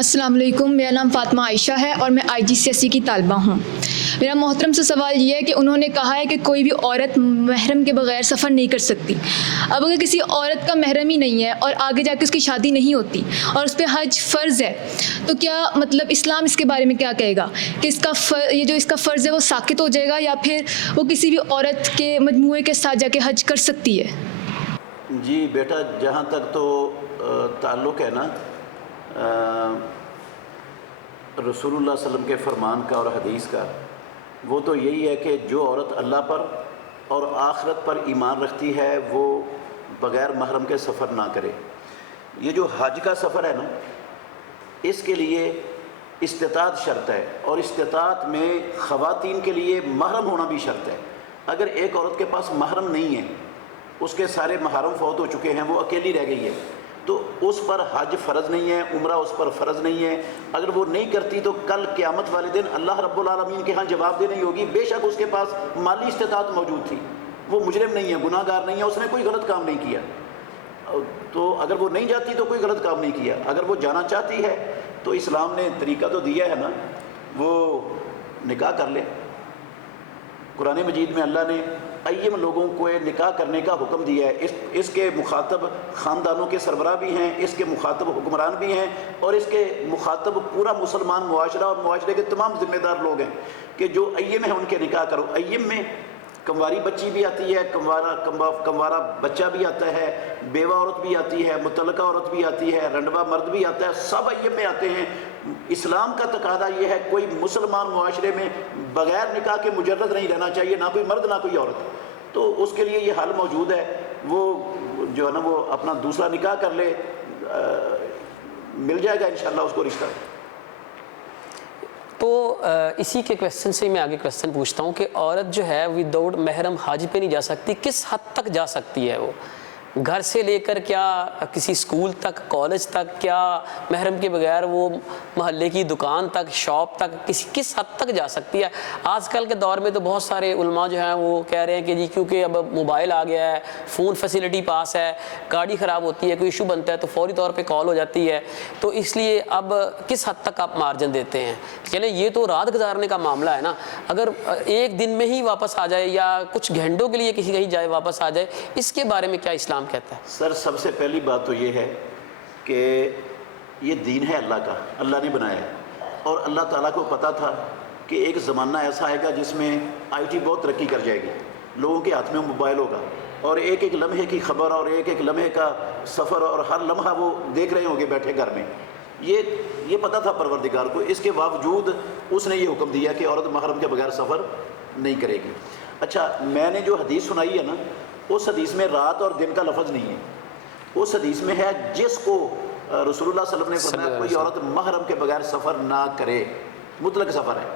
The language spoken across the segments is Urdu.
السلام علیکم، میرا نام فاطمہ عائشہ ہے اور میں IGCSE کی طالبہ ہوں۔ میرا محترم سے سوال یہ ہے کہ انہوں نے کہا ہے کہ کوئی بھی عورت محرم کے بغیر سفر نہیں کر سکتی۔ اب اگر کسی عورت کا محرم ہی نہیں ہے اور آگے جا کے اس کی شادی نہیں ہوتی اور اس پہ حج فرض ہے، تو کیا مطلب اسلام اس کے بارے میں کیا کہے گا کہ یہ جو اس کا فرض ہے وہ ساقط ہو جائے گا یا پھر وہ کسی بھی عورت کے مجموعے کے ساتھ جا کے حج کر سکتی ہے؟ جی بیٹا، جہاں تک تو تعلق ہے نا رسول اللہ صلی اللہ علیہ وسلم کے فرمان کا اور حدیث کا، وہ تو یہی ہے کہ جو عورت اللہ پر اور آخرت پر ایمان رکھتی ہے وہ بغیر محرم کے سفر نہ کرے۔ یہ جو حج کا سفر ہے نا، اس کے لیے استطاعت شرط ہے، اور استطاعت میں خواتین کے لیے محرم ہونا بھی شرط ہے۔ اگر ایک عورت کے پاس محرم نہیں ہے، اس کے سارے محرم فوت ہو چکے ہیں، وہ اکیلی رہ گئی ہے، تو اس پر حج فرض نہیں ہے، عمرہ اس پر فرض نہیں ہے۔ اگر وہ نہیں کرتی تو کل قیامت والے دن اللہ رب العالمین کے ہاں جواب دہی ہوگی۔ بے شک اس کے پاس مالی استطاعت موجود تھی، وہ مجرم نہیں ہے، گناہ گار نہیں ہے، اس نے کوئی غلط کام نہیں کیا، تو اگر وہ نہیں جاتی تو کوئی غلط کام نہیں کیا۔ اگر وہ جانا چاہتی ہے تو اسلام نے طریقہ تو دیا ہے نا، وہ نکاح کر لے۔ قرآن مجید میں اللہ نے ایم لوگوں کو نکاح کرنے کا حکم دیا ہے۔ اس کے مخاطب خاندانوں کے سربراہ بھی ہیں، اس کے مخاطب حکمران بھی ہیں، اور اس کے مخاطب پورا مسلمان معاشرہ اور معاشرے کے تمام ذمہ دار لوگ ہیں کہ جو ایم ہیں ان کے نکاح کرو۔ ایم میں کنواری بچی بھی آتی ہے، کنوارا بچہ بھی آتا ہے، بیوہ عورت بھی آتی ہے، مطلقہ عورت بھی آتی ہے، رنڈوا مرد بھی آتا ہے، سب ایم میں آتے ہیں۔ اسلام کا تقاضا یہ ہے کوئی مسلمان معاشرے میں بغیر نکاح کے مجرد نہیں رہنا چاہیے، نہ کوئی مرد نہ کوئی عورت۔ تو اس کے لیے یہ حل موجود ہے، وہ جو ہے نا وہ اپنا دوسرا نکاح کر لے، مل جائے گا انشاءاللہ اس کو رشتہ۔ تو اسی کے کویسچن سے میں آگے کویسچن پوچھتا ہوں کہ عورت جو ہے وداؤٹ محرم حج پہ نہیں جا سکتی، کس حد تک جا سکتی ہے؟ وہ گھر سے لے کر کیا کسی اسکول تک، کالج تک، کیا محرم کے بغیر وہ محلے کی دکان تک، شاپ تک، کس حد تک جا سکتی ہے؟ آج کل کے دور میں تو بہت سارے علماء جو ہیں وہ کہہ رہے ہیں کہ جی کیونکہ اب موبائل آ گیا ہے، فون فیسیلٹی پاس ہے، گاڑی خراب ہوتی ہے، کوئی ایشو بنتا ہے تو فوری طور پہ کال ہو جاتی ہے، تو اس لیے اب کس حد تک آپ مارجن دیتے ہیں؟ یعنی یہ تو رات گزارنے کا معاملہ ہے نا، اگر ایک دن میں ہی واپس آ جائے یا کچھ گھنٹوں کے لیے کہیں جائے واپس آ جائے، اس کے بارے میں کیا اسلام کہتا ہے؟ سر سب سے پہلی بات تو یہ ہے کہ یہ دین ہے اللہ کا، اللہ نے بنایا ہے، اور اللہ تعالیٰ کو پتہ تھا کہ ایک زمانہ ایسا آئے گا جس میں IT بہت ترقی کر جائے گی، لوگوں کے ہاتھ میں موبائل ہوگا، اور ایک ایک لمحے کی خبر اور ایک ایک لمحے کا سفر اور ہر لمحہ وہ دیکھ رہے ہوں گے بیٹھے گھر میں۔ یہ پتہ تھا پروردگار کو، اس کے باوجود اس نے یہ حکم دیا کہ عورت محرم کے بغیر سفر نہیں کرے گی۔ اچھا، میں نے جو حدیث سنائی ہے نا، اس حدیث میں رات اور دن کا لفظ نہیں ہے، اس حدیث میں ہے جس کو رسول اللہ صلی اللہ علیہ وسلم نے فرمایا کوئی عورت محرم کے بغیر سفر نہ کرے، مطلق سفر ہے۔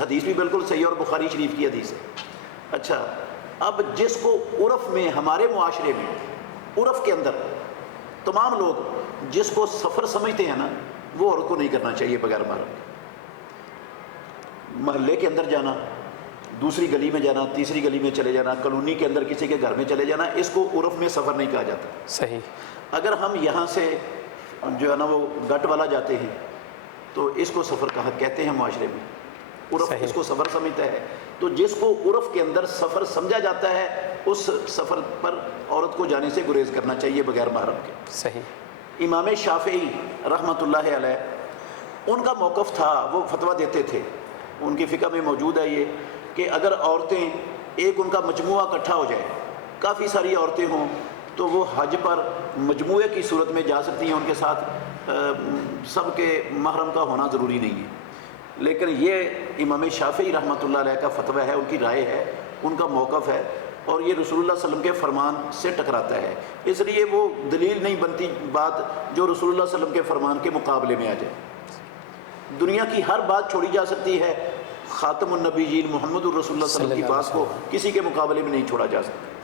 حدیث بھی بالکل صحیح اور بخاری شریف کی حدیث ہے۔ اچھا، اب جس کو عرف میں، ہمارے معاشرے میں عرف کے اندر تمام لوگ جس کو سفر سمجھتے ہیں نا، وہ عورت کو نہیں کرنا چاہیے بغیر محرم۔ محلے کے اندر جانا، دوسری گلی میں جانا، تیسری گلی میں چلے جانا، کالونی کے اندر کسی کے گھر میں چلے جانا، اس کو عرف میں سفر نہیں کہا جاتا۔ صحیح۔ اگر ہم یہاں سے جو ہے نا وہ گٹ والا جاتے ہیں تو اس کو سفر کہتے ہیں معاشرے میں، عرف اس کو سفر سمجھتا ہے۔ تو جس کو عرف کے اندر سفر سمجھا جاتا ہے، اس سفر پر عورت کو جانے سے گریز کرنا چاہیے بغیر محرم کے۔ صحیح۔ امام شافعی رحمۃ اللہ علیہ، ان کا موقف تھا، وہ فتویٰ دیتے تھے، ان کی فقہ میں موجود ہے یہ کہ اگر عورتیں ایک ان کا مجموعہ اکٹھا ہو جائے، کافی ساری عورتیں ہوں، تو وہ حج پر مجموعے کی صورت میں جا سکتی ہیں، ان کے ساتھ سب کے محرم کا ہونا ضروری نہیں ہے۔ لیکن یہ امام شافعی رحمۃ اللہ علیہ کا فتویٰ ہے، ان کی رائے ہے، ان کا موقف ہے، اور یہ رسول اللہ صلی اللہ علیہ وسلم کے فرمان سے ٹکراتا ہے، اس لیے وہ دلیل نہیں بنتی بات جو رسول اللہ صلی اللہ علیہ وسلم کے فرمان کے مقابلے میں آ جائے۔ دنیا کی ہر بات چھوڑی جا سکتی ہے، خاتم النبیین محمد الرسول اللہ صلی اللہ علیہ وسلم کی بات کو کسی کے مقابلے میں نہیں چھوڑا جا سکتا۔